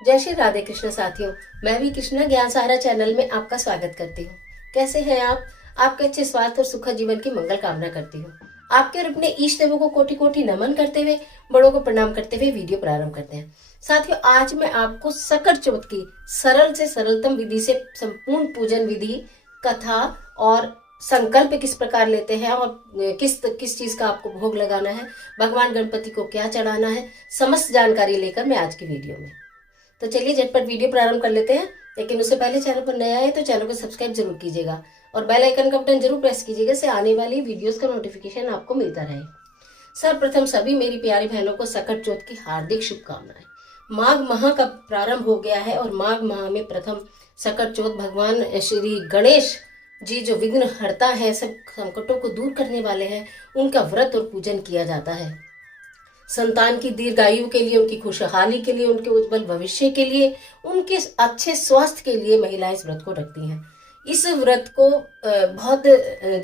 जय श्री राधे कृष्ण साथियों। मैं भी कृष्णा ज्ञान सहारा चैनल में आपका स्वागत करती हूँ। कैसे हैं आप? आपके अच्छे स्वास्थ्य और सुखद जीवन की मंगल कामना करती हूँ। आपके और अपने इष्ट देवों को कोटि कोटि नमन करते हुए, बड़ों को प्रणाम करते हुए वीडियो प्रारंभ करते हैं। साथियों, आज मैं आपको सकट चौथ की सरल से सरलतम विधि से संपूर्ण पूजन विधि, कथा और संकल्प किस प्रकार लेते हैं और किस किस चीज का आपको भोग लगाना है, भगवान गणपति को क्या चढ़ाना है, समस्त जानकारी लेकर मैं आज की वीडियो में। तो चलिए झटपट वीडियो प्रारंभ कर लेते हैं। लेकिन उससे पहले चैनल पर नया है तो चैनल को सब्सक्राइब जरूर कीजिएगा और बेल आइकन का बटन जरूर प्रेस कीजिएगा, इससे आने वाली वीडियोस का नोटिफिकेशन आपको मिलता रहे। सर्वप्रथम सभी मेरी प्यारी बहनों को सकट चौथ की हार्दिक शुभकामनाएं। माघ माह का प्रारंभ हो गया है और माघ माह में प्रथम सकट चौथ भगवान श्री गणेश जी जो विघ्न हरता है, सब संकटों को दूर करने वाले हैं, उनका व्रत और पूजन किया जाता है। संतान की दीर्घायु के लिए, उनकी खुशहाली के लिए, उनके उज्जवल भविष्य के लिए, उनके अच्छे स्वास्थ्य के लिए महिलाएं इस व्रत को रखती हैं। इस व्रत को बहुत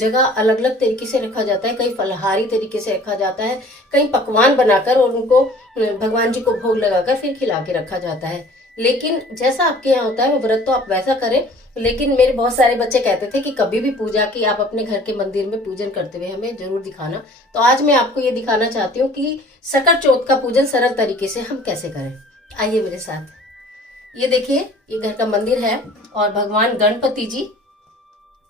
जगह अलग अलग तरीके से रखा जाता है। कहीं फलहारी तरीके से रखा जाता है, कहीं पकवान बनाकर और उनको भगवान जी को भोग लगाकर फिर खिला के रखा जाता है। लेकिन जैसा आपके यहाँ होता है वो व्रत तो आप वैसा करें। लेकिन मेरे बहुत सारे बच्चे कहते थे कि कभी भी पूजा की आप अपने घर के मंदिर में पूजन करते हुए हमें जरूर दिखाना। तो आज मैं आपको ये दिखाना चाहती हूँ कि सकट चौथ का पूजन सरल तरीके से हम कैसे करें। आइए मेरे साथ। ये देखिए, ये घर का मंदिर है और भगवान गणपति जी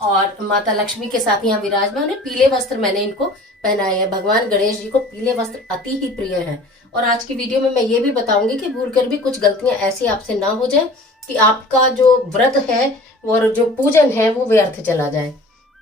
और माता लक्ष्मी के साथ यहाँ विराजमान है। पीले वस्त्र मैंने इनको पहनाए हैं। भगवान गणेश जी को पीले वस्त्र अति ही प्रिय हैं। और आज की वीडियो में मैं ये भी बताऊंगी कि भूलकर भी कुछ गलतियां ऐसी आपसे ना हो जाए कि आपका जो व्रत है और जो पूजन है वो व्यर्थ चला जाए।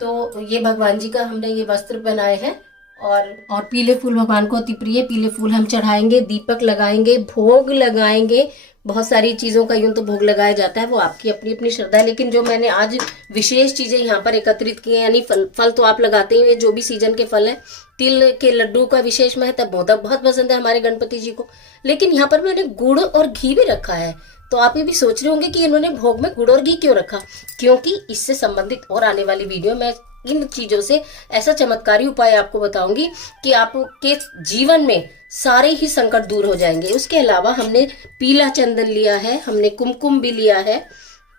तो ये भगवान जी का हमने ये वस्त्र पहनाए हैं और पीले फूल भगवान को अति प्रिय। पीले फूल हम चढ़ाएंगे, दीपक लगाएंगे, भोग लगाएंगे। बहुत सारी चीजों का यूं तो भोग लगाया जाता है, वो आपकी अपनी अपनी श्रद्धा है। लेकिन जो मैंने आज विशेष चीजें यहाँ पर एकत्रित की है, यानी फल तो आप लगाते ही, जो भी सीजन के फल है। तिल के लड्डू का विशेष महत्व, मोदक बहुत पसंद है हमारे गणपति जी को। लेकिन यहाँ पर मैंने गुड़ और घी भी रखा है। तो आप ये भी सोच रहे होंगे कि इन्होंने भोग में गुड़ और घी क्यों रखा। क्योंकि इससे संबंधित और आने वाली वीडियो में इन चीजों से ऐसा चमत्कारी उपाय आपको बताऊंगी कि आपके जीवन में सारे ही संकट दूर हो जाएंगे। उसके अलावा हमने पीला चंदन लिया है, हमने कुमकुम भी लिया है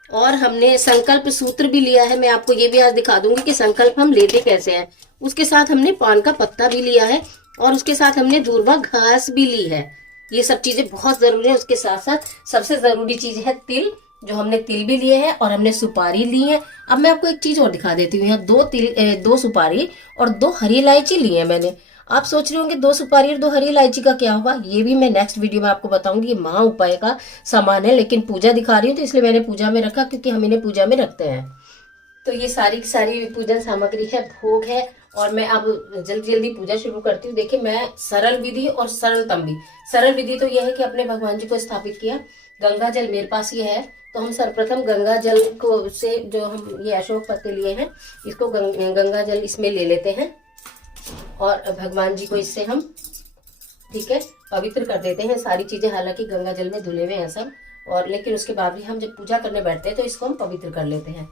और हमने संकल्प सूत्र भी लिया है। मैं आपको ये भी आज दिखा दूंगी कि संकल्प हम लेते कैसे हैं। उसके साथ हमने पान का पत्ता भी लिया है और उसके साथ हमने दूर्वा घास भी ली है। ये सब चीजें बहुत जरूरी है। उसके साथ साथ सबसे जरूरी चीज है तिल, जो हमने तिल भी लिए हैं और हमने सुपारी ली है। अब मैं आपको एक चीज और दिखा देती हूँ। यहाँ दो सुपारी और 2 हरी इलायची ली है मैंने। आप सोच रहे होंगे 2 सुपारी और 2 हरी इलायची का क्या हुआ। ये भी मैं नेक्स्ट वीडियो में आपको बताऊंगी। ये महा उपाय का सामान है, लेकिन पूजा दिखा रही हूँ तो इसलिए मैंने पूजा में रखा, क्योंकि हम इन्हें पूजा में रखते हैं। तो ये सारी सारी पूजन सामग्री है, भोग है और मैं अब जल्दी जल्दी पूजा शुरू करती हूँ। देखिए, मैं सरल विधि और सरलतम भी। सरल विधि तो यह है कि अपने भगवान जी को स्थापित किया। गंगा जल मेरे पास ये है, तो हम सर्वप्रथम गंगा जल को से जो हम ये अशोक पत्ते लिए हैं, इसको गंगा जल इसमें ले लेते हैं और भगवान जी को इससे हम ठीक है पवित्र कर देते हैं। सारी चीजें हालांकि गंगा जल में धुले हुए हैं सब, और लेकिन उसके बाद भी हम जब पूजा करने बैठते हैं तो इसको हम पवित्र कर लेते हैं।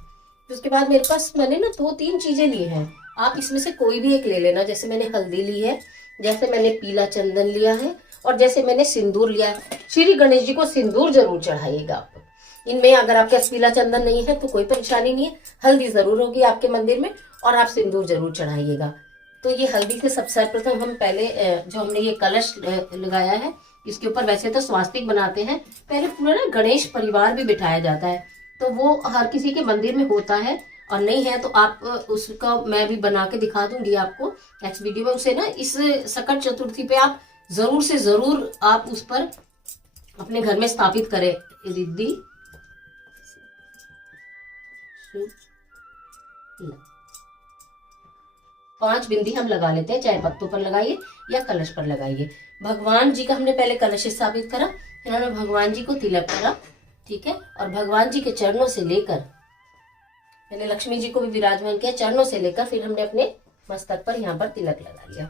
तो उसके बाद मेरे पास मैंने ना 2-3 चीजें ली हैं। आप इसमें से कोई भी एक ले लेना। जैसे मैंने हल्दी ली है, जैसे मैंने पीला चंदन लिया है और जैसे मैंने सिंदूर लिया है। श्री गणेश जी को सिंदूर जरूर चढ़ाइएगा आप। इनमें अगर आपके पास पीला चंदन नहीं है तो कोई परेशानी नहीं है, हल्दी जरूर होगी आपके मंदिर में और आप सिंदूर जरूर चढ़ाइएगा। तो ये हल्दी से सब सर्वप्रथम हम पहले जो हमने ये कलश लगाया है, इसके ऊपर वैसे तो स्वास्तिक बनाते हैं, पहले पूरा ना गणेश परिवार भी बिठाया जाता है। तो वो हर किसी के मंदिर में होता है, और नहीं है तो आप उसका मैं भी बना के दिखा दूंगी आपको नेक्स्ट वीडियो में। उसे ना इस सकट चतुर्थी पे आप जरूर से जरूर आप उस पर अपने घर में स्थापित करें। रिद्धि 5 बिंदी हम लगा लेते हैं, चाहे पत्तों पर लगाइए या कलश पर लगाइए। भगवान जी का हमने पहले कलश स्थापित करा, फिर हमने भगवान जी को तिलक करा, ठीक है। और भगवान जी के चरणों से लेकर मैंने लक्ष्मी जी को भी विराजमान किया, चरणों से लेकर फिर हमने अपने मस्तक पर यहाँ पर तिलक लगा लिया।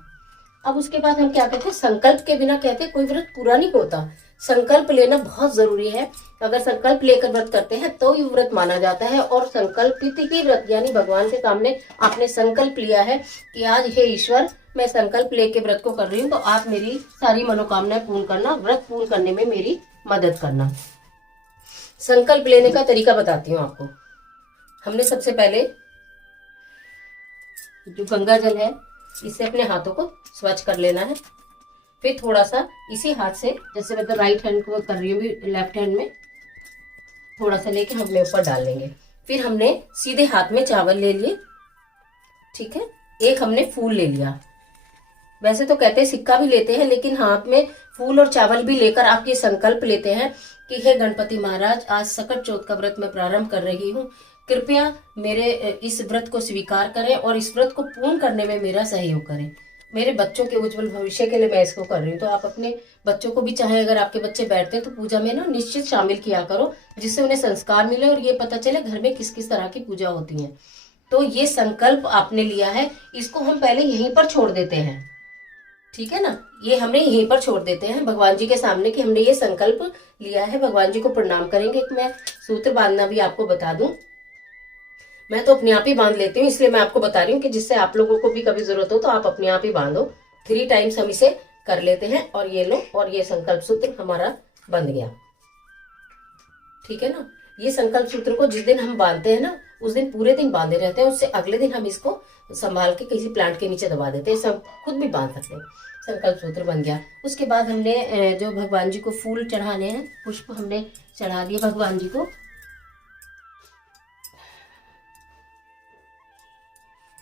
अब उसके बाद हम क्या कहते हैं, संकल्प के बिना कहते हैं कोई व्रत पूरा नहीं होता। संकल्प लेना बहुत जरूरी है। अगर संकल्प लेकर व्रत करते हैं तो ये व्रत माना जाता है। और संकल्पित ही व्रत, यानी भगवान के सामने आपने संकल्प लिया है कि आज हे ईश्वर मैं संकल्प लेके व्रत को कर रही हूँ, तो आप मेरी सारी मनोकामनाएं पूर्ण करना, व्रत पूर्ण करने में मेरी मदद करना। संकल्प लेने का तरीका बताती हूँ आपको। हमने सबसे पहले जो गंगा जल है इससे अपने हाथों को स्वच्छ कर लेना है। फिर थोड़ा सा इसी हाथ से, जैसे मतलब राइट हैंड को कर रही हूँ, लेफ्ट हैंड में थोड़ा सा लेके हमने ऊपर डाल लेंगे। फिर हमने सीधे हाथ में चावल ले लिए, ठीक है। एक हमने फूल ले लिया। वैसे तो कहते हैं सिक्का भी लेते हैं, लेकिन हाथ में फूल और चावल भी लेकर आप ये संकल्प लेते हैं कि हे गणपति महाराज, आज सकट चौथ का व्रत मैं प्रारंभ कर रही हूँ, कृपया मेरे इस व्रत को स्वीकार करें और इस व्रत को पूर्ण करने में मेरा सहयोग करें। मेरे बच्चों के उज्जवल भविष्य के लिए मैं इसको कर रही हूँ। तो आप अपने बच्चों को भी, चाहे अगर आपके बच्चे बैठते हैं तो पूजा में ना निश्चित शामिल किया करो, जिससे उन्हें संस्कार मिले और ये पता चले घर में किस किस तरह की पूजा होती है। तो ये संकल्प आपने लिया है, इसको हम पहले यहीं पर छोड़ देते हैं, ठीक है ना। ये हमने यहीं पर छोड़ देते हैं भगवान जी के सामने कि हमने ये संकल्प लिया है। भगवान जी को प्रणाम करेंगे। मैं सूत्र बांधना भी आपको बता दूं, मैं तो अपने आप ही बांध लेती हूँ, इसलिए मैं आपको बता रही हूँ कि जिससे आप लोगों को भी कभी जरूरत हो तो आप अपने आप ही बांधो। 3 टाइम्स हम इसे कर लेते हैं और ये लो, और ये संकल्प सूत्र हमारा बंध गया, ठीक है ना। ये संकल्प सूत्र को जिस दिन हम बांधते हैं ना, उस दिन पूरे दिन बांधे रहते हैं। उससे अगले दिन हम इसको संभाल के किसी प्लांट के नीचे दबा देते हैं, सब खुद भी बांध सकते हैं। संकल्प सूत्र बन गया। उसके बाद हमने जो भगवान जी को फूल चढ़ाने हैं, पुष्प हमने चढ़ा दिए भगवान जी को।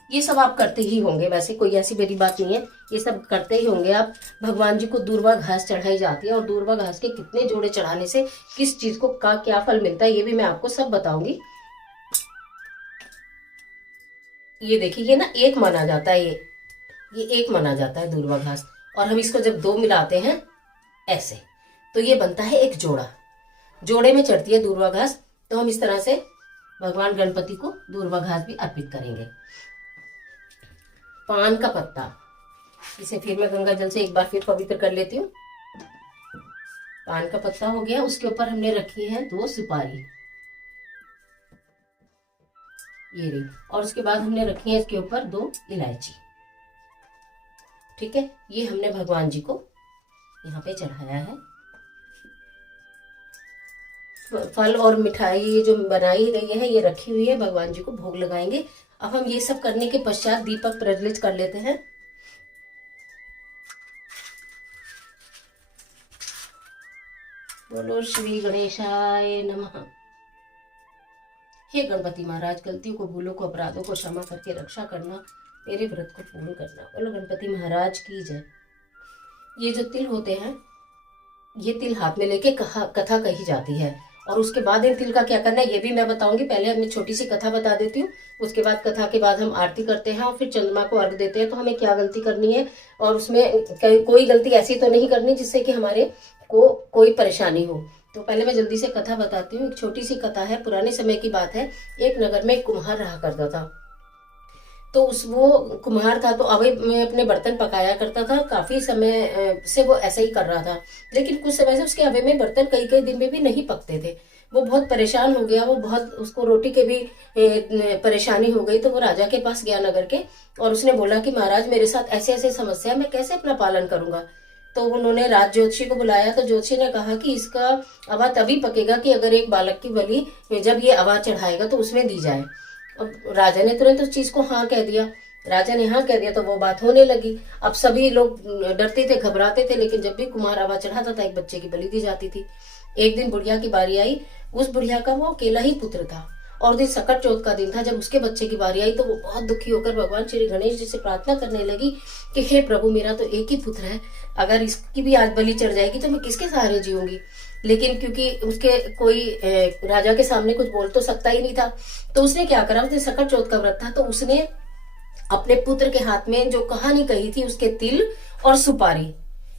ये सब आप करते ही होंगे, वैसे कोई ऐसी बड़ी बात नहीं है, ये सब करते ही होंगे आप। भगवान जी को दूर्वा घास चढ़ाई जाती है, और दूर्वा घास के कितने जोड़े चढ़ाने से किस चीज को का क्या फल मिलता है ये भी मैं आपको सब बताऊंगी। ये देखिए, ये ना एक माना जाता है, ये एक माना जाता है दूर्वा घास, और हम इसको जब 2 मिलाते हैं ऐसे, तो ये बनता है एक जोड़ा। जोड़े में चढ़ती है दूर्वा घास। तो हम इस तरह से भगवान गणपति को दूर्वा घास भी अर्पित करेंगे। पान का पत्ता, इसे फिर मैं गंगा जल से एक बार फिर पवित्र कर लेती हूँ। पान का पत्ता हो गया। उसके ऊपर हमने रखी है 2 सुपारी, ये रही, और उसके बाद हमने रखी है इसके ऊपर 2 इलायची, ठीक है। ये हमने भगवान जी को यहाँ पे चढ़ाया है। फल और मिठाई जो बनाई गई है ये रखी हुई है, भगवान जी को भोग लगाएंगे। अब हम ये सब करने के पश्चात दीपक प्रज्वलित कर लेते हैं। बोलो श्री गणेशाय नमः। हे गणपति महाराज, गलतियों को, भूलों को, अपराधों को क्षमा करके रक्षा करना, मेरे व्रत को पूर्ण करना। बोलो गणपति महाराज की जय। ये जो तिल होते हैं, ये तिल हाथ में लेके कथा कही जाती है, और उसके बाद इन तिल का क्या करना है ये भी मैं बताऊंगी। पहले अपनी छोटी सी कथा बता देती हूँ। उसके बाद कथा के बाद हम आरती करते हैं और फिर चंद्रमा को अर्घ देते हैं। तो हमें क्या गलती करनी है, और उसमें कोई गलती ऐसी तो नहीं करनी जिससे कि हमारे को कोई परेशानी हो। तो पहले मैं जल्दी से कथा बताती हूँ। एक छोटी सी कथा है, पुराने समय की बात है। एक नगर में एक कुम्हार रहा करता था। तो वो कुम्हार था तो अवय में अपने बर्तन पकाया करता था। काफी समय से वो ऐसा ही कर रहा था, लेकिन कुछ समय से उसके अवय में बर्तन कई कई दिन में भी नहीं पकते थे। वो बहुत परेशान हो गया, वो बहुत, उसको रोटी के भी परेशानी हो गई। तो वो राजा के पास गया नगर के, और उसने बोला कि महाराज मेरे साथ ऐसे ऐसे समस्या है, मैं कैसे अपना पालन करूंगा। तो उन्होंने राज ज्योतिषी को बुलाया। तो ज्योतिषी ने कहा कि इसका अवा तभी पकेगा कि अगर एक बालक की बलि जब ये अवा चढ़ाएगा तो उसमें दी जाए। अब राजा ने तुरंत उस चीज को हाँ कह दिया। राजा ने हाँ कह दिया तो वो बात होने लगी। अब सभी लोग डरते थे, घबराते थे, लेकिन जब भी कुम्हार अवा चढ़ाता था एक बच्चे की बलि दी जाती थी। एक दिन बुढ़िया की बारी आई। उस बुढ़िया का वो अकेला ही पुत्र था, और दिन सकट चौथ का दिन था। जब उसके बच्चे की बारी आई तो वो बहुत दुखी होकर भगवान श्री गणेश जी से प्रार्थना करने लगी कि हे प्रभु, मेरा तो एक ही पुत्र है, अगर इसकी भी आज बलि चढ़ जाएगी तो मैं किसके सहारे जीऊंगी। लेकिन क्योंकि उसके कोई राजा के सामने कुछ बोल तो सकता ही नहीं था, तो उसने क्या करा, उसने सकट चौथ का व्रत था तो उसने अपने पुत्र के हाथ में जो कहानी कही थी उसके तिल और सुपारी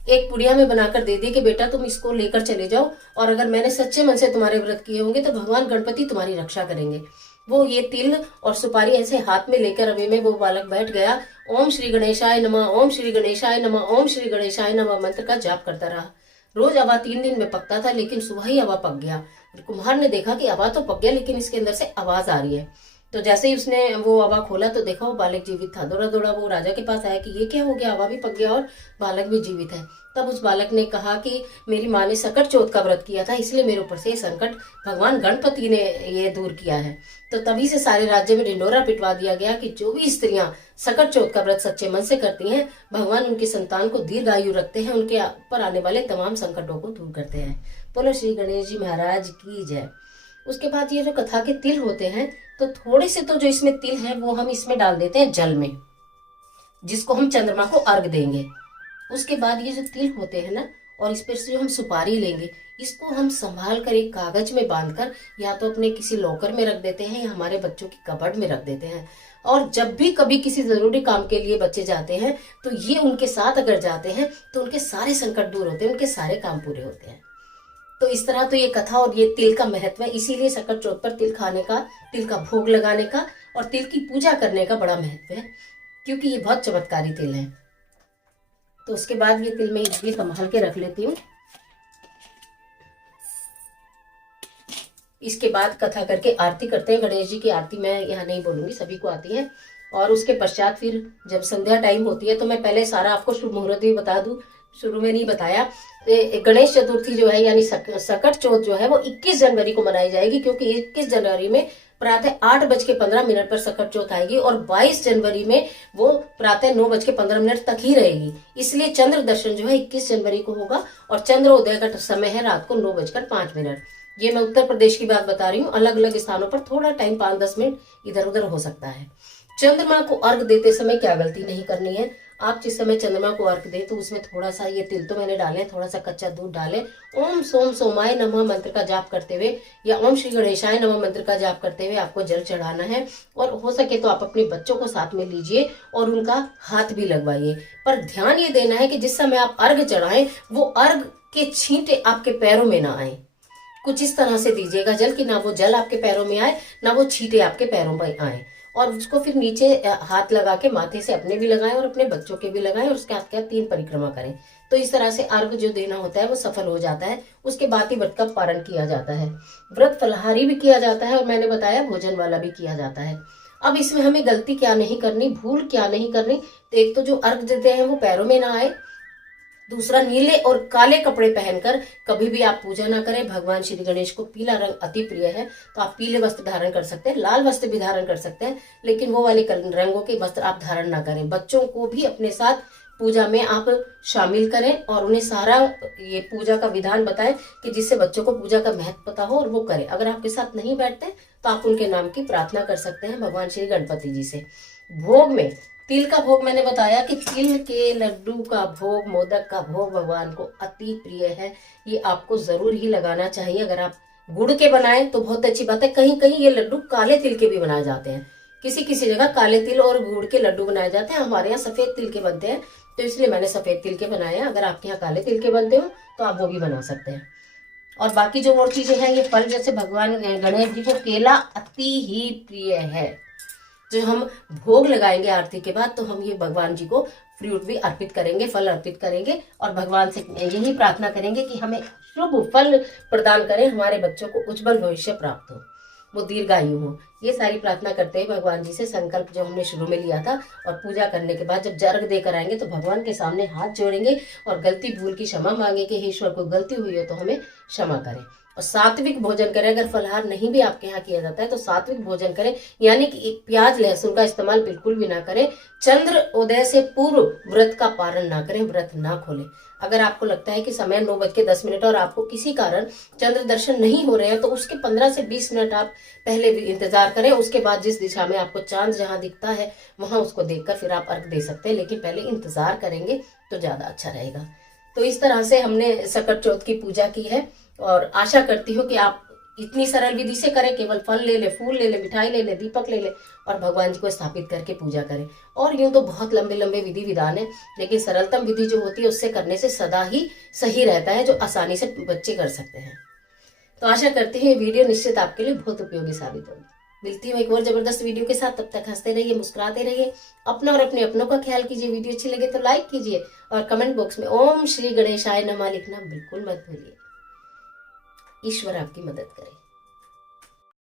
एक पुड़िया में बनाकर दे दी कि बेटा तुम इसको लेकर चले जाओ, और अगर मैंने सच्चे मन से तुम्हारे व्रत किए होंगे तो भगवान गणपति तुम्हारी रक्षा करेंगे। वो ये तिल और सुपारी ऐसे हाथ में लेकर अवे में वो बालक बैठ गया। ओम श्री गणेशाय नमः, ओम श्री गणेशाय नमः, ओम श्री गणेशाय नमः मंत्र का जाप करता रहा। रोज अवा 3 दिन में पकता था, लेकिन सुबह ही अवा पक गया। कुम्हार ने देखा कि अवा तो पक गया, लेकिन इसके अंदर से आवाज आ रही है। तो जैसे ही उसने वो अवा खोला तो देखा वो बालक जीवित था। दौड़ा दौड़ा वो राजा के पास आया कि ये क्या हो गया, अवा भी पक गया और बालक भी जीवित है। तब उस बालक ने कहा कि मेरी माँ ने सकट चौथ का व्रत किया था, इसलिए मेरे ऊपर से ये संकट भगवान गणपति ने ये दूर किया है। तो तभी से सारे राज्य में ढिंडोरा पिटवा दिया गया कि जो भी स्त्रियां सकट चौथ का व्रत सच्चे मन से करती हैं, भगवान उनकी संतान को दीर्घायु रखते हैं, उनके पर आने वाले तमाम संकटों को दूर करते हैं। बोलो श्री गणेश जी महाराज की जय। उसके बाद ये जो कथा के तिल होते हैं, तो थोड़े से तो जो इसमें तिल है वो हम इसमें डाल देते हैं जल में, जिसको हम चंद्रमा को अर्घ देंगे। उसके बाद ये जो तिल होते हैं ना, और इस पर से जो हम सुपारी लेंगे, इसको हम संभाल कर एक कागज में बांधकर या तो अपने किसी लॉकर में रख देते हैं या हमारे बच्चों की कबर्ड में रख देते हैं। और जब भी कभी किसी जरूरी काम के लिए बच्चे जाते हैं तो ये उनके साथ अगर जाते हैं तो उनके सारे संकट दूर होते हैं, उनके सारे काम पूरे होते हैं। तो इस तरह तो ये कथा और ये तिल का महत्व है, इसीलिए सकट चौथ पर तिल खाने का, तिल का भोग लगाने का और तिल की पूजा करने का बड़ा महत्व है, क्योंकि ये बहुत चमत्कारी तिल है। तो उसके बाद ये तिल में भी संभाल के रख लेती हूँ। इसके बाद कथा करके आरती करते हैं। गणेश जी की आरती मैं यहाँ नहीं बोलूंगी, सभी को आती है। और उसके पश्चात फिर जब संध्या टाइम होती है तो मैं पहले सारा आपको शुभ मुहूर्त भी बता दूं, शुरू में नहीं बताया। गणेश चतुर्थी जो है यानी सकट चौथ जो है वो 21 जनवरी को मनाई जाएगी, क्योंकि 21 जनवरी में प्रातः 8:15 पर सकट चौथ आएगी और 22 जनवरी में वो प्रातः 9:15 तक ही रहेगी। इसलिए चंद्र दर्शन जो है 21 जनवरी को होगा और चंद्रोदय का समय है रात को 9:05। ये मैं उत्तर प्रदेश की बात बता रही हूँ, अलग अलग स्थानों पर थोड़ा टाइम 5-10 मिनट इधर उधर हो सकता है। चंद्रमा को अर्घ देते समय क्या गलती नहीं करनी है, आप जिस समय चंद्रमा को अर्घ दें तो उसमें थोड़ा सा ये तिल तो मैंने डाले, थोड़ा सा कच्चा दूध डालें, ओम सोम सोमाय नमः मंत्र का जाप करते हुए या ओम श्री गणेशाय नमः मंत्र का जाप करते हुए आपको जल चढ़ाना है। और हो सके तो आप अपने बच्चों को साथ में लीजिए और उनका हाथ भी लगवाइए। पर ध्यान ये देना है कि जिस समय आप अर्घ चढ़ाएं वो अर्घ के छींटे आपके पैरों में ना आए। कुछ इस तरह से दीजिएगा जल कि ना वो जल आपके पैरों में आए ना वो छींटे आपके पैरों पर आए। और उसको फिर नीचे हाथ लगा के माथे से अपने भी लगाएं और अपने बच्चों के भी लगाएं और उसके हाथ के 3 परिक्रमा करें। तो इस तरह से अर्घ जो देना होता है वो सफल हो जाता है। उसके बाद ही व्रत का पारण किया जाता है। व्रत फलाहारी भी किया जाता है और मैंने बताया भोजन वाला भी किया जाता है। अब इसमें हमें गलती क्या नहीं करनी, भूल क्या नहीं करनी, तो एक तो जो अर्घ देते हैं वो पैरों में ना आए, दूसरा नीले और काले कपड़े पहनकर कभी भी आप पूजा ना करें। भगवान श्री गणेश को पीला रंग अति प्रिय है, तो आप पीले वस्त्र धारण कर सकते हैं, लाल वस्त्र भी धारण कर सकते हैं, लेकिन वो वाले रंगों के वस्त्र आप धारण ना करें। बच्चों को भी अपने साथ पूजा में आप शामिल करें और उन्हें सारा ये पूजा का विधान बताएं कि जिससे बच्चों को पूजा का महत्व पता हो और वो करें। अगर आपके साथ नहीं बैठते तो आप उनके नाम की प्रार्थना कर सकते हैं भगवान श्री गणपति जी से। भोग में तिल का भोग मैंने बताया कि तिल के लड्डू का भोग, मोदक का भोग भगवान को अति प्रिय है, ये आपको जरूर ही लगाना चाहिए। अगर आप गुड़ के बनाएं तो बहुत अच्छी बात है, कहीं कहीं ये लड्डू काले तिल के भी बनाए जाते हैं, किसी किसी जगह काले तिल और गुड़ के लड्डू बनाए जाते हैं, हमारे यहाँ सफेद तिल के बनते हैं, तो इसलिए मैंने सफेद तिल के बनाए हैं। अगर आपके यहाँ काले तिल के बनते हो तो आप वो भी बना सकते हैं। और बाकी जो और चीजें हैं, ये फल जैसे भगवान गणेश जी को केला अति ही प्रिय है, जो हम भोग लगाएंगे आरती के बाद तो हम ये भगवान जी को फ्रूट भी अर्पित करेंगे, फल अर्पित करेंगे और भगवान से यही प्रार्थना करेंगे कि हमें शुभ फल प्रदान करें, हमारे बच्चों को उज्जवल भविष्य प्राप्त हो, वो दीर्घायु हो। ये सारी प्रार्थना करते हैं भगवान जी से संकल्प जो हमने शुरू में लिया था। और पूजा करने के बाद जब अर्घ देकर आएंगे तो भगवान के सामने हाथ जोड़ेंगे और गलती भूल की क्षमा मांगे कि हे ईश्वर को गलती हुई हो तो हमें क्षमा करें। और सात्विक भोजन करें। अगर फलहार नहीं भी आपके यहाँ किया जाता है तो सात्विक भोजन करें, यानी कि प्याज लहसुन का इस्तेमाल बिल्कुल भी ना करें। चंद्र उदय से पूर्व व्रत का पारण ना करें, व्रत ना खोलें। अगर आपको लगता है कि समय 9:10 और आपको किसी कारण चंद्र दर्शन नहीं हो रहे हैं तो उसके 15 से 20 मिनट आप पहले भी इंतजार करें। उसके बाद जिस दिशा में आपको चांद जहां दिखता है वहां उसको देखकर फिर आप अर्घ दे सकते हैं, लेकिन पहले इंतजार करेंगे तो ज्यादा अच्छा रहेगा। तो इस तरह से हमने सकट चौथ की पूजा की है और आशा करती हूँ कि आप इतनी सरल विधि से करें। केवल फल ले ले, फूल ले ले, मिठाई ले ले, दीपक ले ले और भगवान जी को स्थापित करके पूजा करें। और यूं तो बहुत लंबे लंबे विधि विधान है, लेकिन सरलतम विधि जो होती है उससे करने से सदा ही सही रहता है, जो आसानी से बच्चे कर सकते हैं। तो आशा करती हूँ ये वीडियो निश्चित आपके लिए बहुत उपयोगी साबित होगी। मिलती हूँ एक और जबरदस्त वीडियो के साथ, तब तक हंसते रहिए, मुस्कुराते रहिए, अपना और अपने अपनों का ख्याल कीजिए। वीडियो अच्छी लगे तो लाइक कीजिए और कमेंट बॉक्स में ओम श्री गणेशाय नमः लिखना बिल्कुल मत भूलिए। ईश्वर आपकी मदद करे।